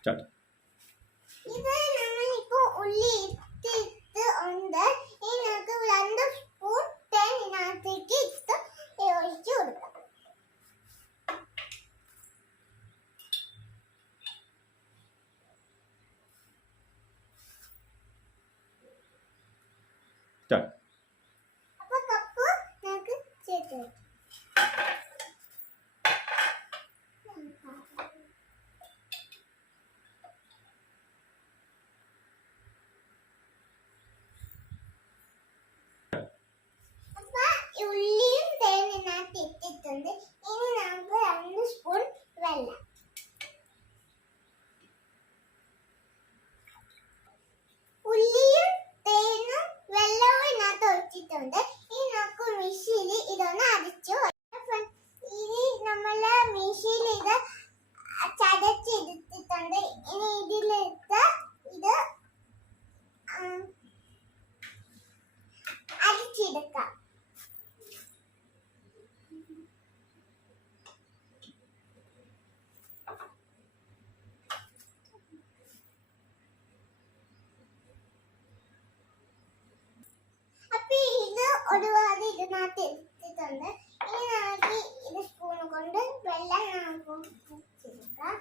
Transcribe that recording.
Start. ഇത് നമ്മളിപ്പോ ഉള്ളി ഇട്ട് ഉണ്ട്. ഇനി നമുക്ക് 2 സ്പൂൺ തേൻ ഇതിനകത്തേക്ക് ഇട്ട് ഒഴിച്ചു കൊടുക്കാം. സ്റ്റാർട്ട്. അപ്പൊ കപ്പ് നമുക്ക് ചേർത്ത് വെക്കാം. ഉള്ളിയും തേനിനകത്ത് ഇട്ടിട്ടുണ്ട്. ഇനി നമുക്ക് 2 സ്പൂൺ വെള്ളം. ഉള്ളിയും തേനും വെള്ളവും ഇതിനകത്ത് ഒഴിച്ചിട്ടുണ്ട്. ഇനി നമുക്ക് മിക്സിയിൽ ഇതൊന്ന് അരച്ചു. ഇനി നമ്മള് മിക്സിയിൽ ഇത് ചതച്ചെടുത്തിട്ടുണ്ട്. ഇനി ഇതിലിട്ട് ഇത് അരച്ചെടുക്കാം. ഒരുപാട് ഇതിനകത്ത് എടുത്തിട്ടുണ്ട്. ഇനി നമുക്ക് ഇത് സ്പൂൺ കൊണ്ട് വെള്ളം നമുക്ക് ചേർക്കാം.